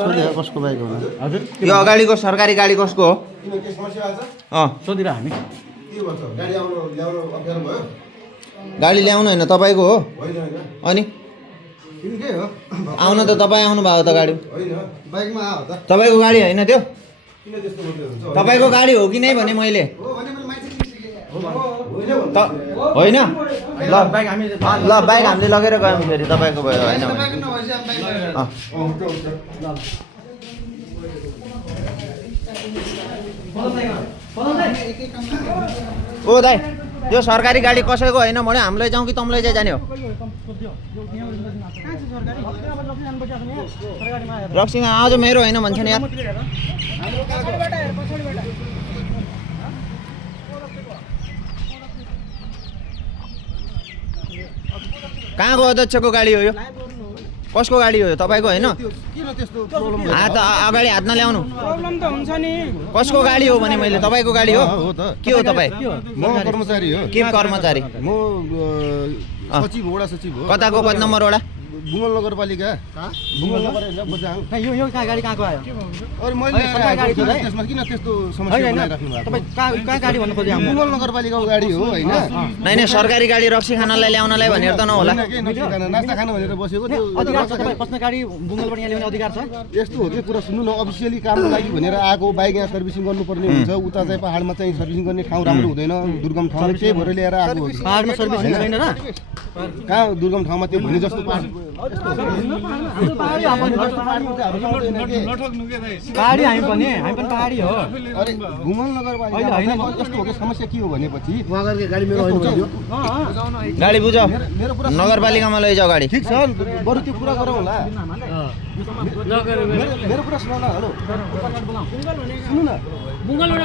कसको बाइक हो हजुर यो अगाडिको सरकारी गाडी कसको हो? किन के समस्या आछ सोधिरह हामी के भन्छ गाडी ल्याउनु अप्ठ्यारो भयो गाडी ल्याउनु होइन तपाईँको हो होइन होइन अनि किन के हो आउन त तपाईँ आउनु भएको त गाडी होइन बाइकमा आयो त तपाईँको गाडी होइन त्यो किन त्यस्तो गर्नुहुन्छ तपाईँको गाडी हो कि नै भने मैले हो भने मैले मान्छे होइन त होइन ल बाइक हामी ल बाइक हामीले लगेर गयौँ फेरि तपाईँको भयो होइन भने। बाइक नभएपछि अब बाइक लगेर अँ। हुन्छ हुन्छ ओ दाइ त्यो सरकारी गाडी कसैको होइन भने हामीलाई जाउँ कि तँलाई चाहिँ जाने हो? रक्सी आज मेरो होइन भन्छ नि यार। कहाँको अध्यक्षको गाडी हो यो? कसको गाडी हो यो? तपाईँको होइन? किन त्यस्तो प्रब्लम हात अगाडि हात नल्याउनु। प्रब्लम त हुन्छ नि कसको गाडी हो भने मैले? तपाईँको गाडी हो? हो त के हो तपाईँ? म कर्मचारी हो के कर्मचारी? म सचिव हो वडा सचिव हो कताको पद नम्बर वडा? बुङ्गल नगरपालिका बुङ्गल नगरपालिका बजाङ यो गाडी कहाँको आयो अरे मैले सरकारी गाडी थियो है? त्यसमा किन त्यस्तो समस्या होइन बनाइराख्नु भएको तपाईँ कहाँ गाडी भन्नु खोज्यो हाम्रो बुङ्गल नगरपालिकाको गाडी हो होइन नै सरकारी गाडी रक्सी खानालाई ल्याउनलाई भनेर त नहोला। होइन के नक्सी खाना नास्ता खानु भनेर बसेको त्यो अधिकार छ तपाईँ बस्ने गाडी बुङ्गलबाट यहाँ ल्याउने अधिकार छ यस्तो हो कि कुरा सुन्नु न अफिसियली कामको लागि भनेर आएको बाइक यहाँ सर्भिसिङ गर्नुपर्ने हुन्छ उता चाहिँ पहाडमा चाहिँ सर्भिसिङ गर्ने ठाउँ राम्रो हुँदैन दुर्गम ठाउँमा त्यही भएर ल्याएर आएको हो पाहाडमा सर्भिसिङ छैन र कहाँ दुर्गम ठाउँमा त्यो भने जस्तो पहाडी हामी पनि पहाडी हो अरे घुमल नगरपालिका होइन, यस्तो हो कि समस्या के हो भनेपछि गाडी बुझ मेरो कुरा नगरपालिकामा लैजाऊ गाडी। ठिक छ बरु त्यो कुरा गरौँ होला मेरो कुरा सुन न हेलो सुन्नु न